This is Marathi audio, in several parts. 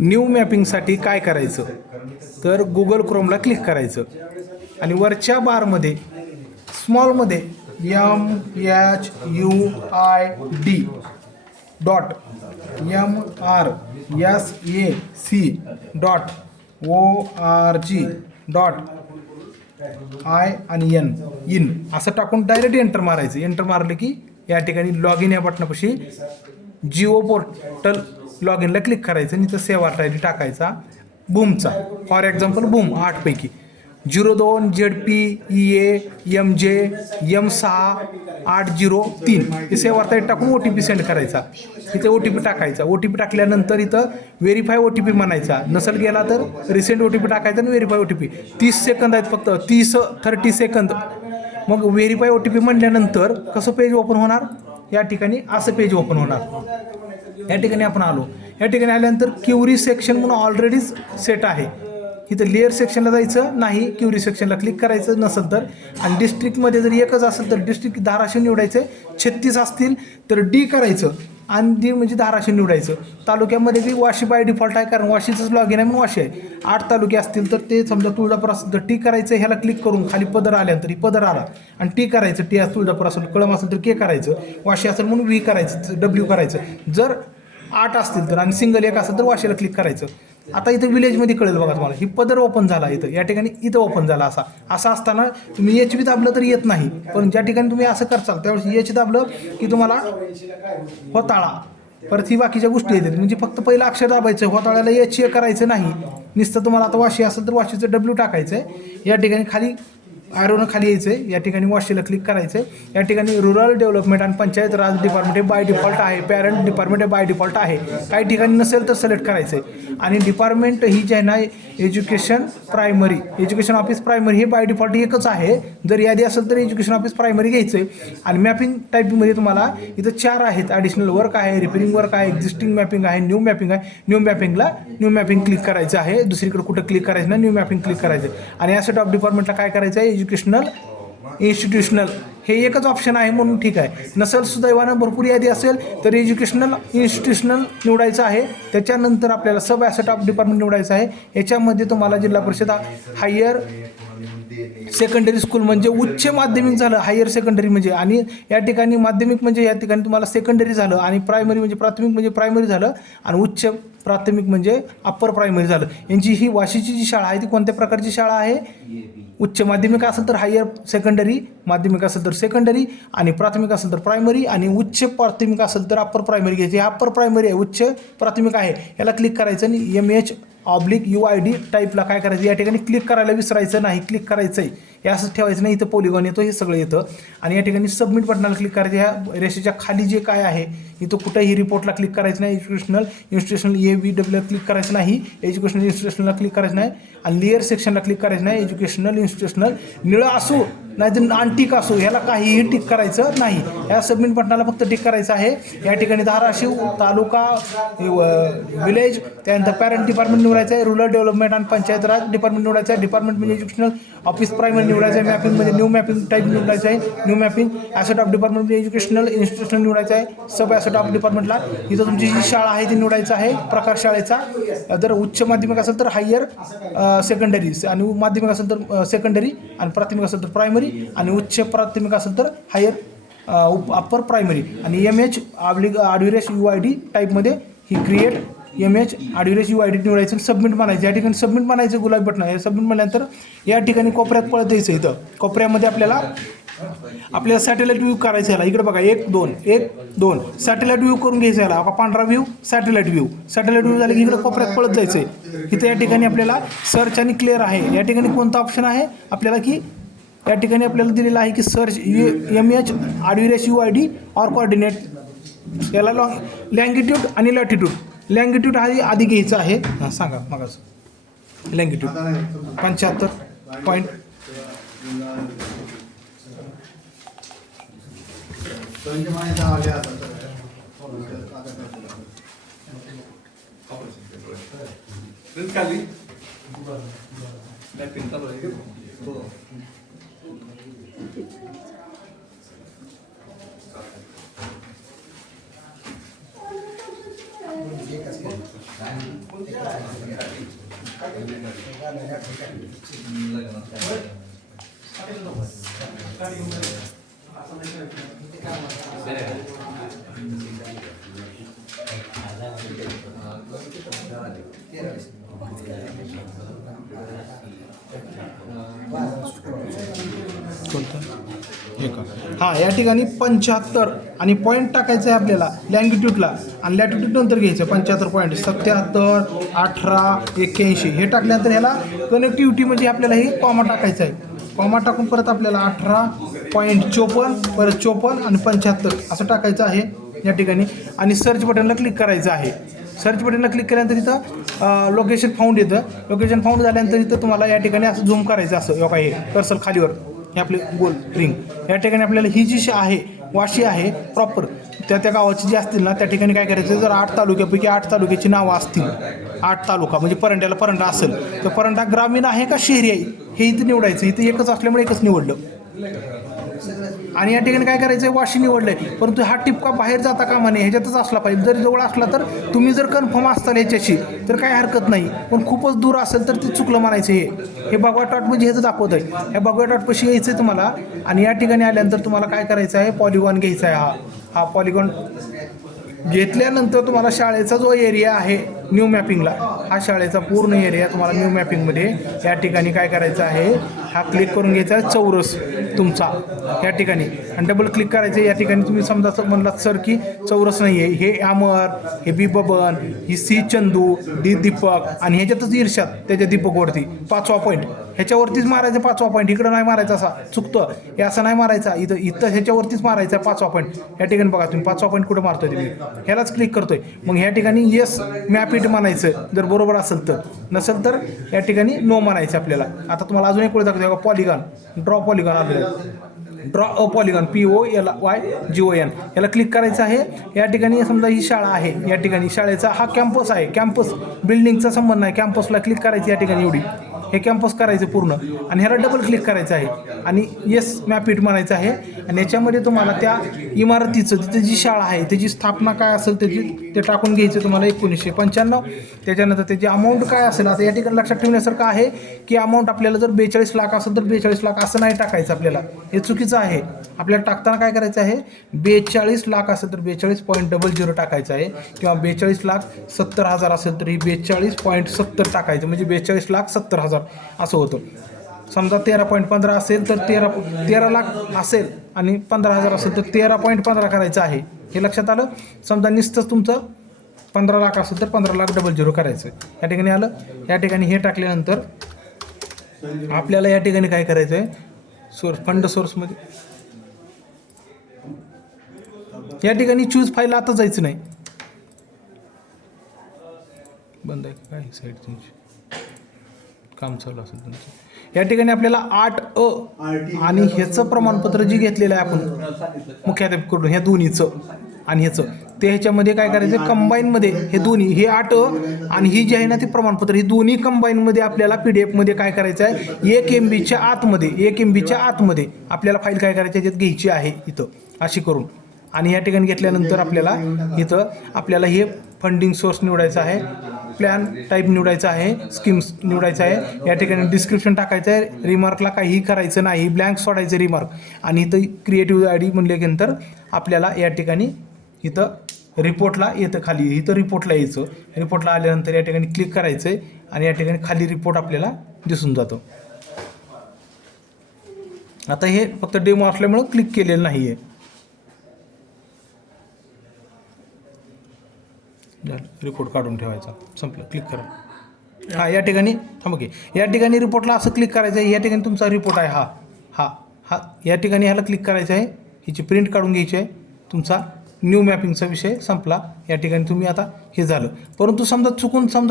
न्यू मॅपिंगसाठी काय करायचं तर गुगल क्रोमला क्लिक करायचं आणि वरच्या बारमध्ये स्मॉलमध्ये MUHUID.MRSAC.ORG.I आणि इन असं टाकून डायरेक्ट एंटर मारायचं. एंटर मारलं की या ठिकाणी लॉग इन या बटनापाशी जिओ पोर्टल लॉग इनला क्लिक करायचं आणि इथं सेव्ह आय डी टाकायचा बूमचा. फॉर एक्झाम्पल बूम 8 पैकी 02 ZPEA MJ M6 803 हे सेव्ह आय डी टाकून OTP सेंड करायचा. इथे OTP टाकायचा. OTP टाकल्यानंतर इथं व्हेरीफाय OTP म्हणायचा. नसेल गेला तर रिसेंट OTP टाकायचा आणि व्हेरीफाय OTP 30 सेकंद आहेत फक्त 30 सेकंद. मग व्हेरीफाय OTP म्हणल्यानंतर कसं पेज ओपन होणार या ठिकाणी असं पेज ओपन होणार. या ठिकाणी आपण आलो. या ठिकाणी आल्यानंतर क्युरी सेक्शन म्हणून ऑलरेडीच सेट आहे. इथं लेअर सेक्शनला जायचं नाही, क्युरी सेक्शनला क्लिक करायचं नसेल तर. आणि डिस्ट्रिक्टमध्ये जर एकच असेल तर डिस्ट्रिक्ट धाराशिव निवडायचं. 36 असतील तर D करायचं आणि D म्हणजे धाराशिव निवडायचं. तालुक्यामध्ये बी वाशी बाय डिफॉल्ट आहे कारण वाशीचंच लॉग इन आहे म्हणून वाशी आहे. 8 तालुके असतील तर ते समजा तुळजापूर असेल तर T करायचं. ह्याला क्लिक करून खाली पदर आल्यानंतर ही पदर आला आणि T करायचं. T तुळजापूर असेल, कळम असेल तर K करायचं. वाशी असेल म्हणून V करायचं, W करायचं. जर 8 असतील तर आणि सिंगल एक असेल तर वाशीला क्लिक करायचं. आता इथं विलेजमध्ये कळेल बघा तुम्हाला. ही पदर ओपन झाला इथं. या ठिकाणी इथं ओपन झाला असा असताना तुम्ही एच बी दाबलं तर येत नाही. पण ज्या ठिकाणी तुम्ही असं करचाल त्यावेळेस एच दाबलं की तुम्हाला होताळा परत ही बाकीच्या गोष्टी येतात. म्हणजे फक्त पहिलं अक्षर दाबायचं, होताळ्याला एच करायचं नाही. नुसतं तुम्हाला आता वाशी असेल तर वाशीचं W टाकायचं आहे. या ठिकाणी खाली आरोनं खाली यायचं आहे. या ठिकाणी वाशीला क्लिक करायचं आहे. या ठिकाणी रुरल डेव्हलपमेंट आणि पंचायत राज डिपार्टमेंट हे बाय डिफॉल्ट आहे. पॅरेंट डिपार्टमेंट हे बाय डिफॉल्ट आहे. काही ठिकाणी नसेल तर सिलेक्ट करायचं आहे. आणि डिपार्टमेंट ही जी आहे ना education primary, education office primary हे बाय डिफॉल्ट एकच आहे. जर यादी असेल तर एज्युकेशन ऑफिस प्रायमरी घ्यायचं आहे. आणि मॅपिंग टाईपमध्ये तुम्हाला इथं 4 आहेत. ॲडिशनल वर्क आहे, रिपेरिंग वर्क आहे, एक्झिस्टिंग मॅपिंग आहे, न्यू मॅपिंग आहे. न्यू मॅपिंग क्लिक करायचं आहे. दुसरीकडे कुठं क्लिक करायचं ना, न्यू मॅपिंग क्लिक करायचं आहे. आणि ॲसेट ऑफ डिपार्टमेंटला काय करायचं आहे, एज्युकेशनल इन्स्टिट्यूशनल हे एकच ऑप्शन आहे म्हणून ठीक आहे. नसेल सुदैवानं भरपूर यादी असेल तर एज्युकेशनल इन्स्टिट्यूशनल निवडायचं आहे. त्याच्यानंतर आपल्याला सब ॲसेट ऑफ डिपार्टमेंट निवडायचं आहे. याच्यामध्ये तुम्हाला जिल्हा परिषद हायर सेकंडरी स्कूल म्हणजे उच्च माध्यमिक झालं, हायर सेकंडरी म्हणजे. आणि या ठिकाणी माध्यमिक म्हणजे या ठिकाणी तुम्हाला सेकंडरी झालं आणि प्रायमरी म्हणजे प्राथमिक म्हणजे प्रायमरी झालं आणि उच्च प्राथमिक म्हणजे अप्पर प्रायमरी झालं. यांची ही वाशीची जी शाळा आहे ती कोणत्या प्रकारची शाळा आहे, उच्च माध्यमिक असेल तर हायर सेकंडरी, माध्यमिक असेल तर सेकंडरी आणि प्राथमिक असेल तर प्रायमरी आणि उच्च प्राथमिक असेल तर अप्पर प्रायमरी घ्यायची. अप्पर प्रायमरी आहे, उच्च प्राथमिक आहे, याला क्लिक करायचं आणि MHUID टाईपला काय करायचं या ठिकाणी क्लिक करायला विसरायचं नाही, क्लिक करायचं आहे. हे असंच ठेवायचं नाही. इथं पॉलिगॉन येतो, हे सगळं येतं. आणि या ठिकाणी सबमिट बटनाला क्लिक करायचं. ह्या रेषेच्या खाली जे काय आहे इथं कुठेही रिपोर्टला क्लिक करायचं नाही, एज्युकेशनल इन्स्टिट्यूशनल ABW क्लिक करायचं नाही, एज्युकेशनल इन्स्टिट्यूशनला क्लिक करायचं नाही आणि लेअर सेक्शनला क्लिक करायचं नाही. एज्युकेशनल इन्स्टिट्यूशनल निळं असो नाहीतर अनटिक असो ह्याला काहीही टिक करायचं नाही. या सबमिट बटनाला फक्त टिक करायचं आहे. या ठिकाणी धाराशिव तालुका, विलेज, त्यानंतर पॅरेंट डिपार्टमेंट निवडायचं आहे. रुरल डेव्हलपमेंट आणि पंचायत राज डिपार्टमेंट निवडायचं आहे. डिपार्टमेंट म्हणजे एज्युकेशनल ऑफिस प्रायमरी निवडायचं आहे. मॅपिंगमध्ये न्यू मॅपिंग टाईप निवडायचं आहे. New mapping asset of department म्हणजे एज्युकेशनल इन्स्टिट्यूशनल निवडायचं आहे. सब ॲसेट ऑफ डिपार्टमेंटला इथं तुमची जी शाळा आहे ती निवडायचं आहे, प्रकार शाळेचा. जर उच्च माध्यमिक असेल तर हायर सेकंडरी आणि माध्यमिक असेल तर सेकंडरी आणि प्राथमिक असेल तर प्रायमरी आणि उच्च प्राथमिक असेल तर हायर अप्पर प्रायमरी. आणि MHUID टाईपमध्ये ही क्रिएट MHUID निवडायचं, सबमिट म्हणायचं. या ठिकाणी सबमिट म्हणायचं गुलाबी बटन आहे. सबमिट म्हटल्यानंतर या ठिकाणी कोपऱ्यात पळत द्यायचं. इथं कोपऱ्यामध्ये आपल्याला सॅटेलाईट व्ह्यू करायचं. याला इकडे बघा 1 2 सॅटेलाईट व्ह्यू करून घ्यायचं. याला आपण पांढरा व्ह्यू सॅटेलाईट व्ह्यू झालं की इकडे कोपऱ्यात पळत जायचं आहे. इथं या ठिकाणी आपल्याला सर्च आणि क्लिअर आहे. या ठिकाणी कोणता ऑप्शन आहे आपल्याला की या ठिकाणी आपल्याला दिलेलं आहे की सर्च MHUID ऑर कोऑर्डिनेट. याला लँगिट्यूड आणि लॅटिट्यूड. लँगिट्यूड हा आधी घ्यायचा आहे. हां सांगा मगाच. लँगिट्यूड 75 पॉईंट हां, या ठिकाणी 75 आणि पॉईंट टाकायचं आहे आपल्याला लँगिट्यूडला, आणि लॅटिट्यूड नंतर घ्यायचं 75 पॉईंट 77 18 81 हे टाकल्यानंतर ह्याला कनेक्टिव्हिटी म्हणजे आपल्याला हे कॉमा टाकायचं आहे. कॉमा टाकून परत आपल्याला 18.54 परत 54 आणि 75 असं टाकायचं आहे या ठिकाणी, आणि सर्च बटनला क्लिक करायचं आहे. सर्च बटनला क्लिक केल्यानंतर इथं लोकेशन फाउंड येतं. लोकेशन फाउंड झाल्यानंतर इथं तुम्हाला या ठिकाणी असं झूम करायचं, असं योगा हे कर्सर खालीवर हे आपले गोल रिंग. या ठिकाणी आपल्याला ही जी आहे वाशी आहे प्रॉपर त्या गावाची जी असतील ना, त्या ठिकाणी काय करायचं, जर 8 तालुक्यापैकी 8 तालुक्याची नावं असतील, 8 तालुका म्हणजे परंड्याला परंडा असेल तर परंडा ग्रामीण आहे का शहरी आहे हे इथं निवडायचं. इथं एकच असल्यामुळे एकच निवडलं. आणि या ठिकाणी काय करायचं आहे, वाशी निवडलं आहे, परंतु हा टिपका बाहेर जाता कामा नये, ह्याच्यातच असला पाहिजे. जर जवळ असला तर तुम्ही जर कन्फर्म असताल ह्याच्याशी तर काही हरकत नाही, पण खूपच दूर असेल तर ते चुकलं म्हणायचं. हे भगवा डॉट म्हणजे ह्याचं दाखवत आहे. ह्या भगवा डॉटपाशी यायचं आहे तुम्हाला, आणि या ठिकाणी आल्यानंतर तुम्हाला काय करायचं आहे, पॉलिगॉन घ्यायचा आहे. हा पॉलिगॉन घेतल्यानंतर तुम्हाला शाळेचा जो एरिया आहे न्यू मॅपिंगला, हा शाळेचा पूर्ण एरिया तुम्हाला न्यू मॅपिंगमध्ये या ठिकाणी काय करायचं आहे, हा क्लिक करून घ्यायचा आहे चौरस तुमचा या ठिकाणी, आणि डबल क्लिक करायचं. या ठिकाणी तुम्ही समजा म्हणलात सर की चौरस नाही आहे, हे अमर, हे बी बबन, ही सी चंदू, डी दीपक, आणि ह्याच्यातच इर्षाद त्याच्या दीपकवरती 5वा पॉईंट ह्याच्यावरतीच मारायचा. 5वा पॉईंट इकडं नाही मारायचा, असा चुकतं, हे असं नाही मारायचा, इथं ह्याच्यावरतीच मारायचा 5वा पॉईंट. या ठिकाणी बघा तुम्ही 5वा पॉईंट कुठं मारतोय तुम्ही, ह्यालाच क्लिक करतोय. मग ह्या ठिकाणी येस मॅप इट म्हणायचं जर बरोबर असेल तर, नसेल तर या ठिकाणी नो म्हणायचं आपल्याला. आता तुम्हाला अजून एक वेळ दाखवतो, पॉलिगॉन ड्रॉ पॉलिगॉन आपल्याला ड्रॉ अ पॉलिगॉन POLYGON याला क्लिक करायचं आहे. या ठिकाणी समजा ही शाळा आहे, या ठिकाणी शाळेचा हा कॅम्पस आहे, कॅम्पस बिल्डिंगचा संबंध नाही, कॅम्पसला क्लिक करायची या ठिकाणी एवढी, हे कॅम्पस करायचं पूर्ण, आणि ह्याला डबल क्लिक करायचं आहे आणि येस मॅप इट म्हणायचं आहे. आणि याच्यामध्ये तुम्हाला त्या इमारतीचं तिथे जी शाळा आहे त्याची स्थापना काय असेल त्याची ते टाकून घ्यायचं तुम्हाला 1995. त्याच्यानंतर त्याची अमाऊंट काय असेल, आता या ठिकाणी लक्षात ठेवण्यासारखं आहे की अमाऊंट आपल्याला जर 42 लाख असेल तर 42 लाख असं नाही टाकायचं आपल्याला, हे चुकीचं आहे. आपल्याला टाकताना काय करायचं आहे, 42 लाख असेल तर 42.00 टाकायचं आहे, किंवा 42,70,000 असेल तर 42.70 टाकायचं, म्हणजे 42,70,000 असं होतं. समजा 13.15 असेल तर 13 लाख असेल आणि 15,000 असेल तर 13.15 करायचं आहे. हे लक्षात आलं. समजा नुसतंच तुमचं 15 लाख असेल तर 15,00,000 करायचं. या ठिकाणी आलं. या ठिकाणी हे टाकल्यानंतर आपल्याला या ठिकाणी काय करायचं आहे, फंड सोर्समध्ये या ठिकाणी चूज फाईल आता जायचं नाही, बंद आहे काय साईड तुमची, काम चालू असेल तुमचं. या ठिकाणी आपल्याला 8A आणि ह्याचं प्रमाणपत्र जे घेतलेलं आहे आपण मुख्याध्यापकडून, ह्या दोन्हीचं आणि ह्याचं, ते ह्याच्यामध्ये काय करायचं, कंबाईनमध्ये हे दोन्ही, हे 8A आणि ही जी आहे ना ती प्रमाणपत्र, ही दोन्ही कंबाईनमध्ये आपल्याला PDF काय करायचं आहे, 1 MBच्या आतमध्ये, 1 MBच्या आतमध्ये आपल्याला फाईल काय करायची याच्यात घ्यायची आहे इथं अशी करून. आणि या ठिकाणी घेतल्यानंतर आपल्याला हे फंडिंग सोर्स निवडायचं आहे, प्लॅन टाईप निवडायचं आहे, स्कीम्स निवडायचं आहे. या ठिकाणी डिस्क्रिप्शन टाकायचं आहे, रिमार्कला काहीही करायचं नाही, ब्लँक सोडायचं रिमार्क. आणि इथं क्रिएटिव्ह ID म्हणल्यानंतर आपल्याला या ठिकाणी इथं रिपोर्टला येतं, खाली इथं रिपोर्टला यायचं. रिपोर्टला आल्यानंतर या ठिकाणी क्लिक करायचं आहे आणि या ठिकाणी खाली रिपोर्ट आपल्याला दिसून जातो. आता हे फक्त डेमो असल्यामुळं क्लिक केलेलं नाही आहे. रिपोर्ट काढून ठेवायचा, संपलं, क्लिक करा. हां, या ठिकाणी या ठिकाणी रिपोर्टला असं क्लिक करायचं आहे. या ठिकाणी तुमचा रिपोर्ट आहे हा या ठिकाणी ह्याला क्लिक करायचं आहे, हिची प्रिंट काढून घ्यायची आहे. तुमचा न्यू मॅपिंगचा विषय संपला. या ठिकाणी तुम्ही आता हे झालं, परंतु समजा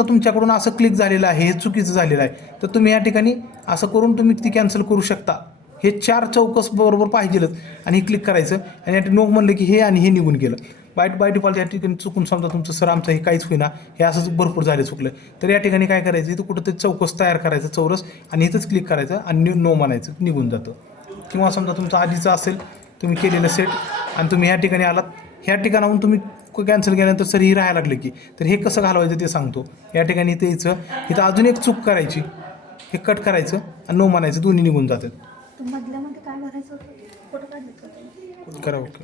तुमच्याकडून असं क्लिक झालेलं आहे, हे चुकीचं झालेलं आहे, तर तुम्ही या ठिकाणी असं करून तुम्ही ती कॅन्सल करू शकता. हे 4 चौकस बरोबर पाहिजेलच आणि हे क्लिक करायचं आणि या नो म्हणलं की हे आणि हे निघून गेलं. बाय डिफॉल्ट या ठिकाणी चुकून समजा तुमचं सर आमचं हे काहीच होईना, हे असंच भरपूर झाले चुकलं, तर या ठिकाणी काय करायचं, इथं कुठंतरी चौकस तयार करायचं चौरस आणि इथंच क्लिक करायचं आणि नो म्हणायचं, निघून जातं. किंवा समजा तुमचं आधीचं असेल तुम्ही केलेलं सेट आणि तुम्ही ह्या ठिकाणी आलात, ह्या ठिकाणाहून तुम्ही कॅन्सल केल्यानंतर सर ही राहायला लागलं की, तर हे कसं घालवायचं ते सांगतो. या ठिकाणी इथं यायचं, इथं अजून एक चूक करायची, हे कट करायचं आणि नो म्हणायचं, दोन्ही निघून जातात. मधल्यामध्ये काय भरायचं होतं? फोटो काढले का तुम्ही? करा ओके.